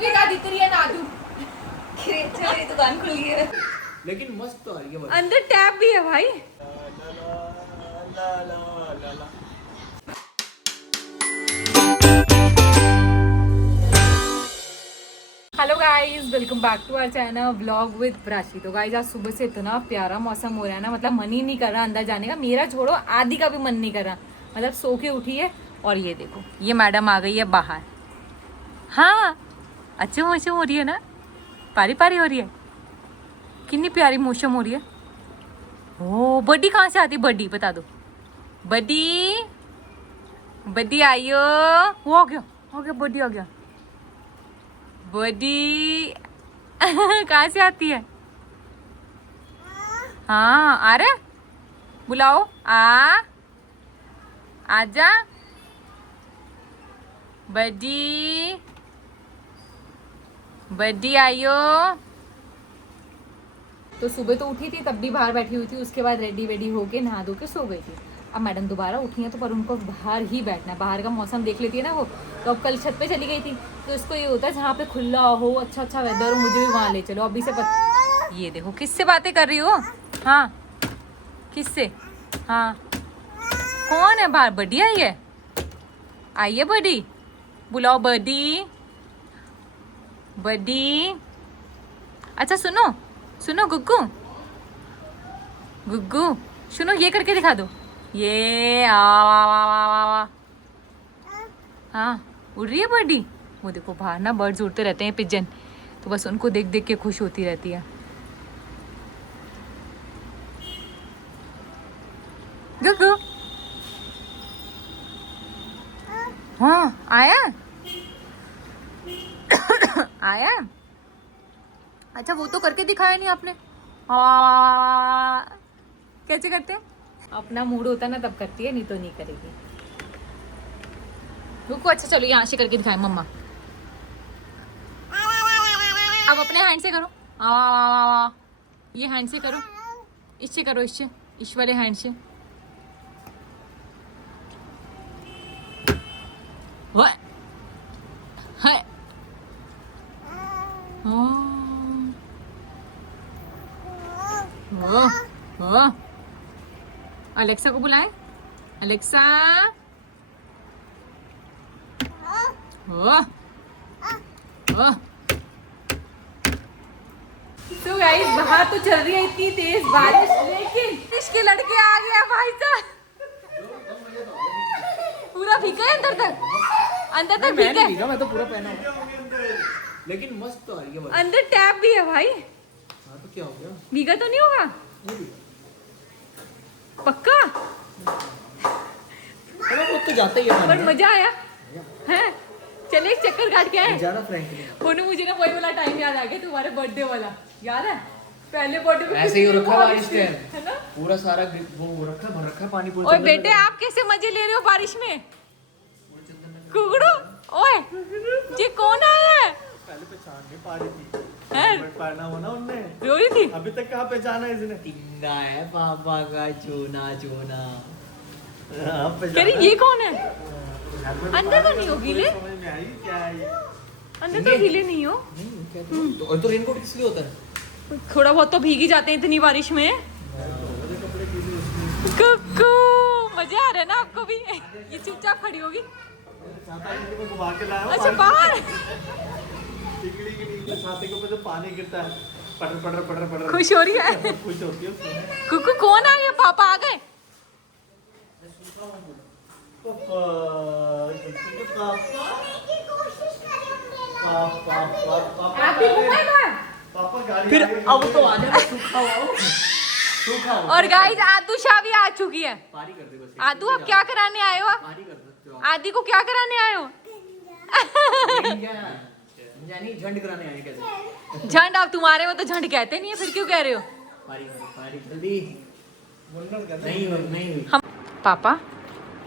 भी दादी तेरी है नादू मेरी दुकान खुल गई है, लेकिन मस्त तो आ रही है। अंदर टैप भी है भाई। Hello guys, welcome back to our channel vlog with Prachi. तो गाइस आज सुबह से इतना प्यारा मौसम हो रहा है ना, मतलब मन ही नहीं कर रहा अंदर जाने का। मेरा छोड़ो, आदि का भी मन नहीं कर रहा। मतलब सो के उठी है और ये देखो, ये मैडम आ गई है बाहर। हाँ, अच्छी मौसम हो रही है ना, पारी पारी हो रही है, कितनी प्यारी मौसम हो रही है। ओ बड्डी कहाँ से आती? बड्डी बता दो, बड्डी बड्डी आइयो। वो हो गया बड्डी आ गया। बड्डी कहाँ से आती है? हाँ आ रहे, बुलाओ, आजा बड्डी, बड्डी आइयो। तो सुबह तो उठी थी, तब भी बाहर बैठी हुई थी। उसके बाद रेडी वेडी होके नहा धो के सो गई थी। अब मैडम दोबारा उठी हैं तो पर उनको बाहर ही बैठना है, बाहर का मौसम देख लेती है ना वो। तो अब कल छत पे चली गई थी, तो इसको ये होता है जहाँ पे खुला हो, अच्छा अच्छा वेदर हो, मुझे भी वहाँ ले चलो। अभी से ये देखो किससे बातें कर रही हो? हाँ किससे? हाँ कौन है बाहर? बड्डी आई है, आई है बड्डी, बुलाओ बड्डी, बड्डी। अच्छा सुनो सुनो गुग्गू, गुग्गू सुनो, ये करके दिखा दो, ये आ। हाँ उड़ रही है बर्डी। वो देखो बाहर ना बर्ड्स उड़ते रहते हैं, पिजन, तो बस उनको देख देख के खुश होती रहती है। गुग्गू हाँ आया आया। अच्छा वो तो करके दिखाया नहीं आपने। कैसे करते हैं? अपना मूड होता ना तब करती है, नहीं तो नहीं करेगी। रुको, अच्छा चलो यहाँ से करके दिखाए मम्मा। अब अपने हैंड से करो, ये हैंड से करो, इससे करो, इससे, इस वाले हैंड से। वाह हाय अलेक्सा को बुलाए, अलेक्सा। तो गाइस बाहर तो चल रही है इतनी तेज बारिश, लेकिन इसके लड़के आ गया भाई साहब, पूरा भीगा है अंदर तक, अंदर तक भीगा है। मैं तो पूरा पहना हूं, लेकिन मस्त तो आ रही है। अंदर टैप भी है भाई। हाँ तो क्या हो गया? भीगा तो नहीं होगा पक्का? वो तो जाता ही है, पर मजा आया है। चले एक चक्कर काट के आए। जाना फ्रैंकली। होने मुझे ना वही वाला टाइम याद आ गया, तुम्हारे बर्थडे वाला याद है? पहले बर्थडे पे ऐसे ही हो रखा बारिश के, है ना, पूरा सारा वो हो रखा, भर रखा पानी पूरा। ओए बेटे आप कैसे मजे ले रहे हो बारिश में? कुकड़ू ओए ये कौन आया है? पहले पहचान नहीं पा रही थी, हैं? पढ़ना हो ना उनने, रो रही थी। अभी तक कहाँ पहचाना है इसने? टिंडा है पापा का, चूना चूना। हाँ, पहचाना। कह रही ये कौन है? अंदर तो नहीं हो गीले? समझ में आई क्या है ये? अंदर तो गीले नहीं हो। तो और तो रेनकोट किस लिए होता है? थोड़ा बहुत तो भीग ही जाते हैं इतनी बारिश में। कुकू मजा आ रहा है ना आपको भी? ये चुपचाप खड़ी होगी। अच्छा बाहर टिकड़ी के नीचे छाते के ऊपर जो पानी गिरता है, पटर पटर पटर पटर, खुश हो रही है। खुश होती है उसमें। कुकू कौन आ गया? पापा आ गए। पापा गाड़ी फिर अब तो आ जाना, सूखा हुआ। और गाइस आदू शाह भी आ चुकी है। पारी कर दे बस। आदू आप क्या कराने आए हो? पारी कर सकते हो आदि को क्या कराने आए हो? यानी झंड कराने आए कैसे? झंड? अब तुम्हारे में तो झंड कहते नहीं है, फिर क्यों कह रहे हो? पारी पारी जल्दी। नहीं हुई। हम पापा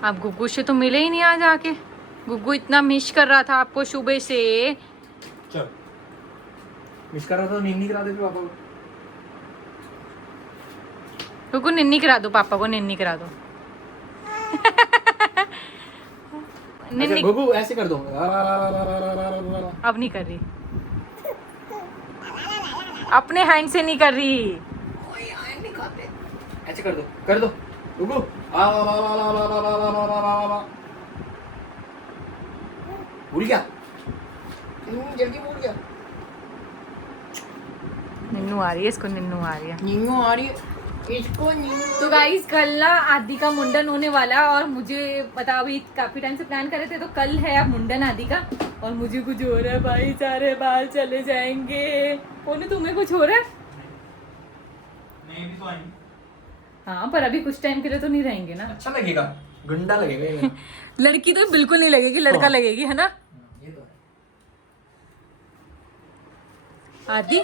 आप गुग्गू से तो मिले ही नहीं आज आके। गुग्गू इतना मिस कर रहा था आपको सुबह से। चल मिस कर रहा था, नींद नहीं करा दे पापा को। गुग्गू निन्नी करा दो, पापा को निन्नी करा दो। निन्नी गुगू ऐसे कर दो। अब नहीं कर रही, अपने हैंड से नहीं कर रही। ऐसे कर दो गुगू। भूल गया, जल्दी भूल गया। निन्नू आ रही है, इसको निन्नू आ रही है। नींगू आ रही है इसको। तो गाइस कल ना आदि का मुंडन होने वाला है और मुझे पता, अभी काफी टाइम से प्लान कर रहे थे, तो कल है अब मुंडन आदि का। और मुझे कुछ हो रहा है भाई, सारे बाल चले जाएंगे। ओनू तुम्हें कुछ हो रहा है? नहीं भी तो आएंगे। हाँ पर अभी कुछ टाइम के लिए तो नहीं रहेंगे ना। अच्छा लगेगा, गंदा लगेगा ये। लड़की तो बिल्कुल नहीं लगेगी, लड़का हाँ। लगेगी, है ना ये तो है। आदि?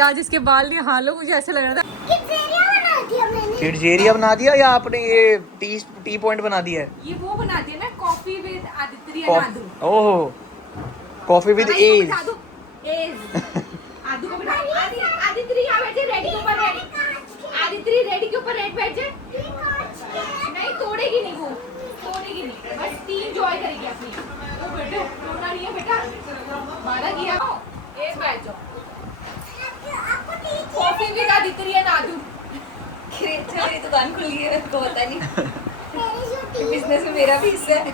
आज इसके बाल नहीं, हाँ लो, मुझे ऐसा लग रहा था किड्स एरिया बना दिया या आपने ये टी पॉइंट बना दिया है? ये वो बना दिया ना, कॉफी विद आदित्य नादू। ओहो, कॉफी विद एज। आदू को बिठा, आदित्य यहाँ बैठे, रेडी के ऊपर रेडी। आदित्य रेडी के ऊपर रेड बैठ जाए। नहीं तोड़ेगी नहीं, वो तोड़ेगी नहीं, बस टीम जॉय करेगी अपनी। तो बेटे तोड़ना नहीं है बेटा, मारा किया। एक बैठ जाओ, coffee with Aditya Nadu. Creature मेरी दुकान खुल गई है, को पता नहीं बिजनेस में मेरा भी हिस्सा है।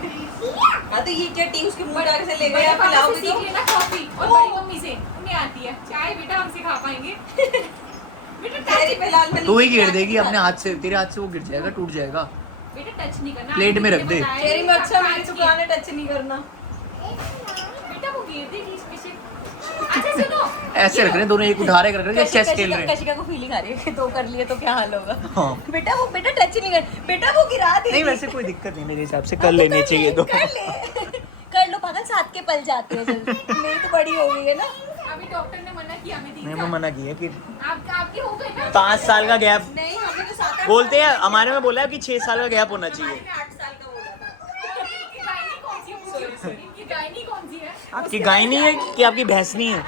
हाँ तो ये क्या टी उसके मुंह में डाल से ले गए, आप पिलाओगे तो? सीख लेना कॉफी, और बड़ी मम्मी से, उन्हें आती है चाय, बेटा हमसे खा पाएंगे। बेटा तेरी पे लाल मनी तू ही गिर देगी अपने हाथ से, तेरे हाथ से वो गिर जाएगा, टूट जाएगा। बेटा टच नहीं करना, प्लेट में रख दे। तेरी में अच्छा मेरी दुकान है, टच नहीं करना। बेटा वो गिर देगी इसमें से। अच्छा सुनो, ऐसे रख रहे हैं दोनों, एक उठा रहे, कर रहे हैं, चेस खेल रहे हैं। कशिका को फीलिंग आ रही है कि दो कर लिए तो क्या हाल होगा। हाँ। बेटा वो बेटा टच नहीं कर, बेटा वो गिरा दे। नहीं वैसे कोई दिक्कत नहीं, मेरे हिसाब से कर लेने चाहिए दो। कर लो पागल, साथ के पल जाते हैं जल्दी। मेरी तो बड़ी हो गई है ना। अभी डॉक्टर ने मना किया, हमें दी मैंने मना किया कि आपकी हो गई ना 5 साल का गैप नहीं हमें तो 7-8 बोलते हैं, हमारे में बोला है कि 6 साल का गैप होना चाहिए। 8 साल का बोला था। इनकी गायनी कौन सी है? इनकी गायनी कौन सी है? आपकी गाय नहीं है कि आपकी भैंस नहीं है?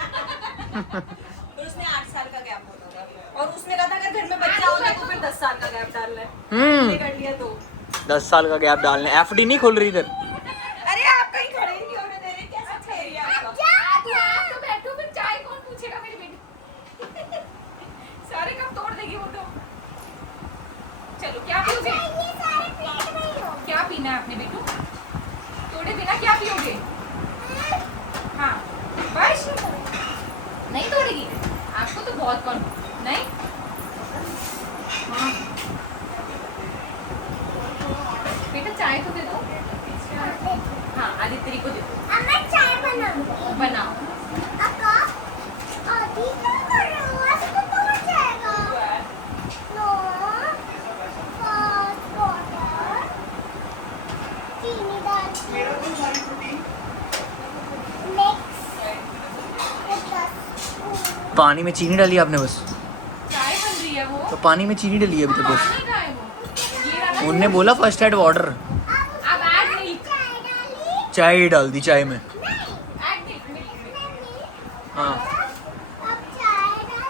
फिर उसने 8 साल का गैप बोला था और उसने कहा था अगर घर में बच्चा होगा तो फिर 10 साल का गैप डालना है। ये कर लिया तो 10 साल का गैप डालने, एफडी नहीं खुल रही इधर। अरे आप कहीं खड़े ही नहीं होने दे रहे, कैसा ठहरिए आपका? आप तो बैठो, फिर चाय कौन पूछेगा मेरी बेटी? सारे कप तोड़ देगी वो तो। चलो क्या पियोगे? क्या पीना है आपने बेटू? तोड़े बिना क्या पियोगे? हाँ बस नहीं तोड़ेगी आपको तो बहुत कौन नहीं। हाँ बेटा चाय तो दे दो। हाँ आदित्य को दे दो। चाय बनाओ। पानी में चीनी डाली आपने बस? चाय बन रही है वो। तो पानी में चीनी डाली है अभी तक बस? पानी का है वो। ये रहा ना। उनने बोला फर्स्ट एड वाटर। अब ऐड मिल्क। चाय ही डाल दी चाय में। Add milk. हाँ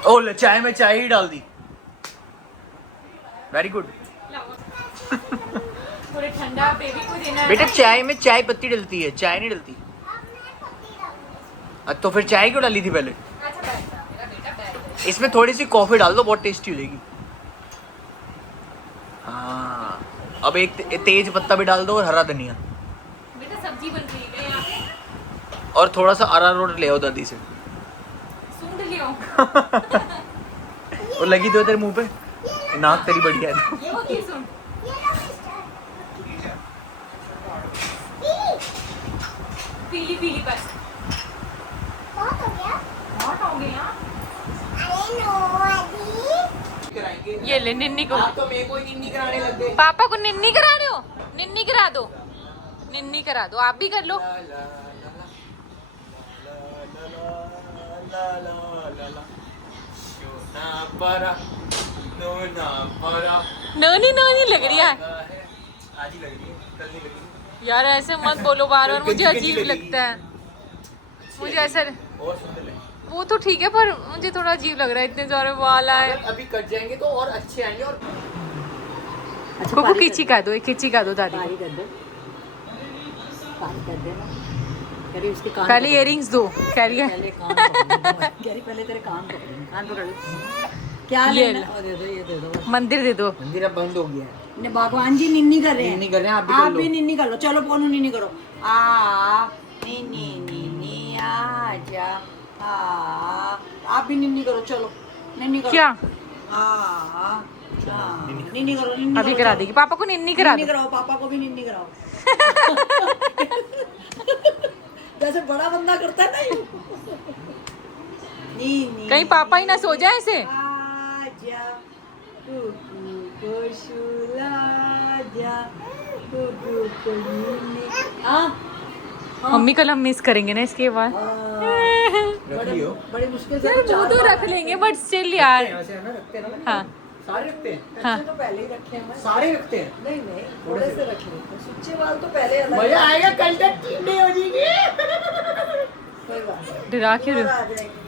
ओ चाय में चाय ही डाल दी। Very good. थोड़े ठंडा बेबी को देना है बेटा ना। चाय में चाय पत्ती डलती है, चाय नहीं डलती। तो फिर चाय क्यों डाली थी पहले? अच्छा बैठ जा, मेरा बेटा बैठ जा। इसमें थोड़ी सी कॉफी डाल दो, बहुत टेस्टी हो जाएगी। हाँ अब एक तेज पत्ता भी डाल दो और हरा धनिया, बेटा सब्जी बन रही है यहाँ पे। और थोड़ा सा अरारोट ले आओ दादी से। सूंढ लियो। वो लगी तो है तेरे मुंह पे, नाक तेरी बढ़िया है। ये होती है सूंढ। पीली पीली बस। बहुत हो गया। ये ले निन्नी को। तो मेरे को ही निन्नी कराने लग गए। पापा को निन्नी करा रहे हो? निन्नी करा दो, निन्नी करा दो, आप भी कर लो। नोनी नोनी लग रही है आज ही लग रही है, कल नहीं लगी। यार, ऐसे मत बोलो बार बार, मुझे अजीब लगता है। मुझे ऐसा और सुंदर लगी। वो तो ठीक है पर मुझे थोड़ा अजीब लग रहा है, इतने सारे बाल आए। अभी कट जाएंगे तो और अच्छे आएंगे। और को खींची का दो, एक खींची का दो दादी। कान कर देना, कह रही उसके कान कल पकड़- इयरिंग्स दो कह रही है। पहले कान पकड़, कह रही पहले तेरे कान पकड़, कान पकड़ ले। क्या ये लेना? लो। और दे दो, ये दे दो। मंदिर दे दो। मंदिर अब बंद हो गया है। ने भगवान जी निन्नी कर रहे हैं। निन्नी कर रहे हैं, आप भी आप कर लो। भी निन्नी कर लो। चलो पोनू निन्नी करो। आ निन्नी निन्नी आजा, आ आप भी निन्नी करो। चलो निन्नी करो। क्या आ निन्नी करो, निन्नी अभी करो, करा चलो। देगी, पापा को निन्नी करा निन्नी दो। कराओ, पापा को भी निन्नी कराओ। जैसे बड़ा बंदा करता है ना यूं। निन्नी कहीं पापा ही ना सो जाए ऐसे। आजा कुकू को सुला जा, कुकू को निन्नी। हाँ मम्मी कल हम मिस करेंगे ना इसके बाद। रख लियो। बड़ी मुश्किल से यार वो चार तो बार रख लेंगे बट स्टिल यार। ऐसे है ना, रखते हैं ना। हाँ सारे रखते हैं, हाँ तो पहले ही रखे हैं। सारे रखते हैं। नहीं नहीं, थोड़े से रख लेते हैं। सुच्चे बाल तो पहले अलग। मजा आएगा, कल तक टीम डे हो जाएगी। कोई बात नहीं, डरा क्यों और रहे? आ जाएंगे।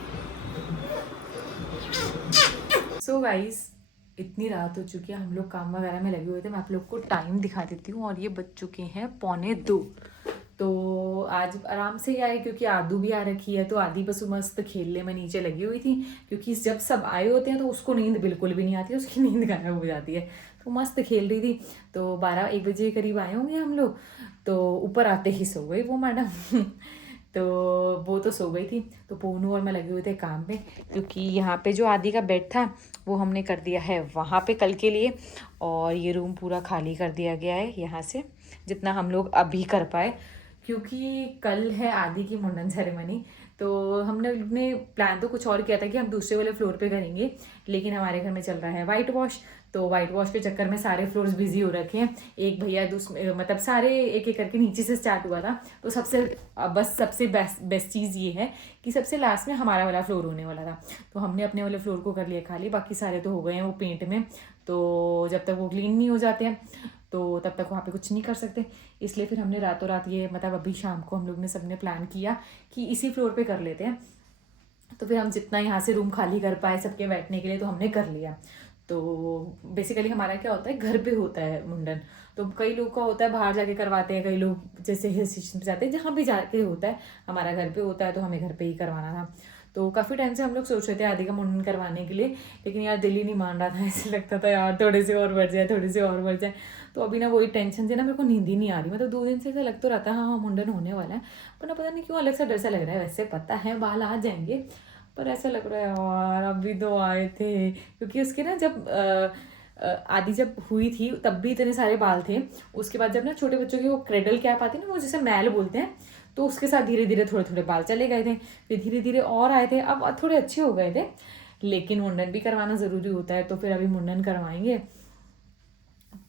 सो गाइस इतनी रात हो चुकी है, हम लोग काम वगैरह में लगे हुए थे। मैं आप लोग को टाइम दिखा देती हूँ और ये बज चुके हैं 1:45। तो आज आराम से ही आए क्योंकि आदू भी आ रखी है, तो आदि बस मस्त खेलने में नीचे लगी हुई थी। क्योंकि जब सब आए होते हैं तो उसको नींद बिल्कुल भी नहीं आती, उसकी नींद गायब हो जाती है। तो मस्त खेल रही थी। तो 12-1 बजे के करीब आए होंगे हम लोग, तो ऊपर आते ही सो गई वो मैडम। तो वो तो सो गई थी। तो पोनू और मैं लगे हुए थे काम में, क्योंकि यहाँ पे जो आदि का बेड था वो हमने कर दिया है वहाँ पे कल के लिए। और ये रूम पूरा खाली कर दिया गया है यहाँ से, जितना हम लोग अभी कर पाए, क्योंकि कल है आदि की मुंडन सेरेमनी। तो हमने प्लान तो कुछ और किया था कि हम दूसरे वाले फ्लोर पे करेंगे, लेकिन हमारे घर में चल रहा है वाइट वॉश। तो वाइट वॉश के चक्कर में सारे फ्लोर्स बिजी हो रखे हैं। एक भैया मतलब सारे एक एक करके नीचे से स्टार्ट हुआ था। तो सबसे बेस्ट चीज़ ये है कि सबसे लास्ट में हमारा वाला फ्लोर होने वाला था। तो हमने अपने वाले फ्लोर को कर लिया खाली, बाकी सारे तो हो गए हैं वो पेंट में। तो जब तक वो क्लीन नहीं हो जाते हैं तो तब तक वहाँ पे कुछ नहीं कर सकते। इसलिए फिर हमने रातों रात ये मतलब अभी शाम को हम लोग ने सबने प्लान किया कि इसी फ्लोर पे कर लेते हैं। तो फिर हम जितना यहाँ से रूम खाली कर पाए सबके बैठने के लिए तो हमने कर लिया। तो बेसिकली हमारा क्या होता है, घर पे होता है मुंडन। तो कई लोग का होता है बाहर जाके करवाते हैं, कई लोग जैसे हिल स्टेशन पे जाते हैं, जहाँ भी जाके होता है। हमारा घर पे होता है तो हमें घर पे ही करवाना था। तो काफ़ी टाइम से हम लोग सोच रहे थे आदि का मुंडन करवाने के लिए, लेकिन यार दिल ही नहीं मान रहा था। ऐसे लगता था यार थोड़े से और बढ़ जाए, थोड़े से और बढ़ जाए। तो अभी ना वही टेंशन से ना मेरे को नींद ही नहीं आ रही। मतलब 2 दिन से ऐसा लग तो रहता है हाँ मुंडन होने वाला है, पर ना पता नहीं क्यों अलग सा डर सा लग रहा है। वैसे पता है बाल आ जाएंगे, पर ऐसा लग रहा है यार अभी तो आए थे। क्योंकि उसके ना जब आदि जब हुई थी तब भी इतने सारे बाल थे। उसके बाद जब ना छोटे बच्चों की वो क्रेडल कैप आती है ना, वो जैसे मैल बोलते हैं, तो उसके साथ धीरे धीरे थोड़े थोड़े बाल चले गए थे। फिर धीरे धीरे और आए थे, अब थोड़े अच्छे हो गए थे। लेकिन मुंडन भी करवाना ज़रूरी होता है, तो फिर अभी मुंडन करवाएंगे।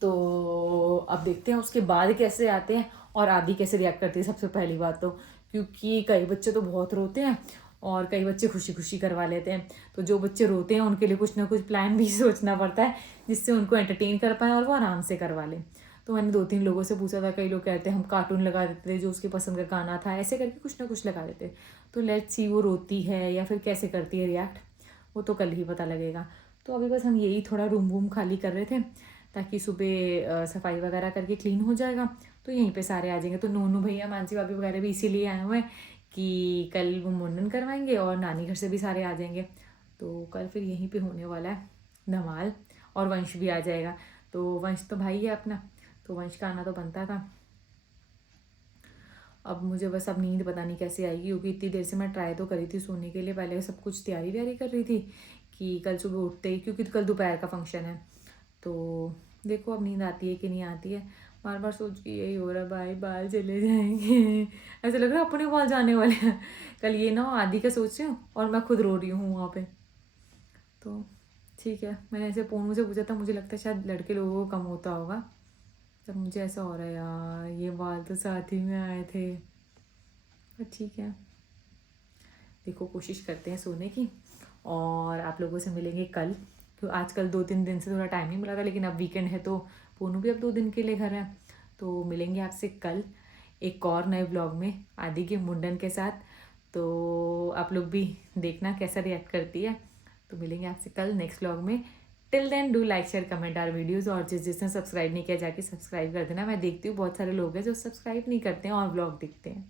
तो अब देखते हैं उसके बाद कैसे आते हैं और आदि कैसे रिएक्ट करती है। सबसे पहली बात तो क्योंकि कई बच्चे तो बहुत रोते हैं और कई बच्चे खुशी खुशी करवा लेते हैं। तो जो बच्चे रोते हैं उनके लिए कुछ ना कुछ प्लान भी सोचना पड़ता है, जिससे उनको एंटरटेन कर पाएँ और वो आराम से करवा लें। तो मैंने 2-3 लोगों से पूछा था, कई लोग कहते हैं हम कार्टून लगा देते थे, जो उसके पसंद का गाना था ऐसे करके कुछ ना कुछ लगा देते। तो लेट्स सी वो रोती है या फिर कैसे करती है रिएक्ट, वो तो कल ही पता लगेगा। तो अभी बस हम यही थोड़ा रूम वूम खाली कर रहे थे, ताकि सुबह सफाई वगैरह करके क्लीन हो जाएगा तो यहीं पे सारे आ जाएंगे। तो नोनू भैया मानसी भाभी वगैरह भी इसीलिए आए हुए हैं कि कल वो मुंडन करवाएंगे और नानी घर से भी सारे आ जाएंगे। तो कल फिर यहीं पे होने वाला है धमाल, और वंश भी आ जाएगा। तो वंश तो भाई है अपना, तो वंश का आना तो बनता था। अब मुझे बस अब नींद पता नहीं कैसे आएगी, क्योंकि इतनी देर से मैं ट्राई तो करी थी सोने के लिए। पहले सब कुछ तैयारी कर रही थी कि कल सुबह उठते ही, क्योंकि कल दोपहर का फंक्शन है। तो देखो अब नींद आती है कि नहीं आती है। बार बार सोच के यही हो रहा है, भाई बाल चले जाएंगे। ऐसा लग रहा है अपने बाल जाने वाले हैं। कल ये ना हो आदि का सोच रही हूँ और मैं खुद रो रही हूँ वहाँ पे। तो ठीक है, मैंने ऐसे पोनू से पूछा था, मुझे लगता है शायद लड़के लोगों को कम होता होगा। तब मुझे ऐसा हो रहा है यार ये बाल तो साथ ही में आए थे। पर ठीक है, देखो कोशिश करते हैं सोने की, और आप लोगों से मिलेंगे कल। तो आजकल 2-3 दिन से थोड़ा टाइम नहीं मिला था, लेकिन अब वीकेंड है तो पोनू भी अब 2 दिन के लिए घर है। तो मिलेंगे आपसे कल एक और नए व्लॉग में आदि के मुंडन के साथ। तो आप लोग भी देखना कैसा रिएक्ट करती है। तो मिलेंगे आपसे कल नेक्स्ट व्लॉग में। Till then do like share comment our videos, और जिसने सब्सक्राइब नहीं किया जाके सब्सक्राइब कर देना। मैं देखती हूँ बहुत सारे लोग हैं जो सब्सक्राइब नहीं करते हैं और व्लॉग देखते हैं।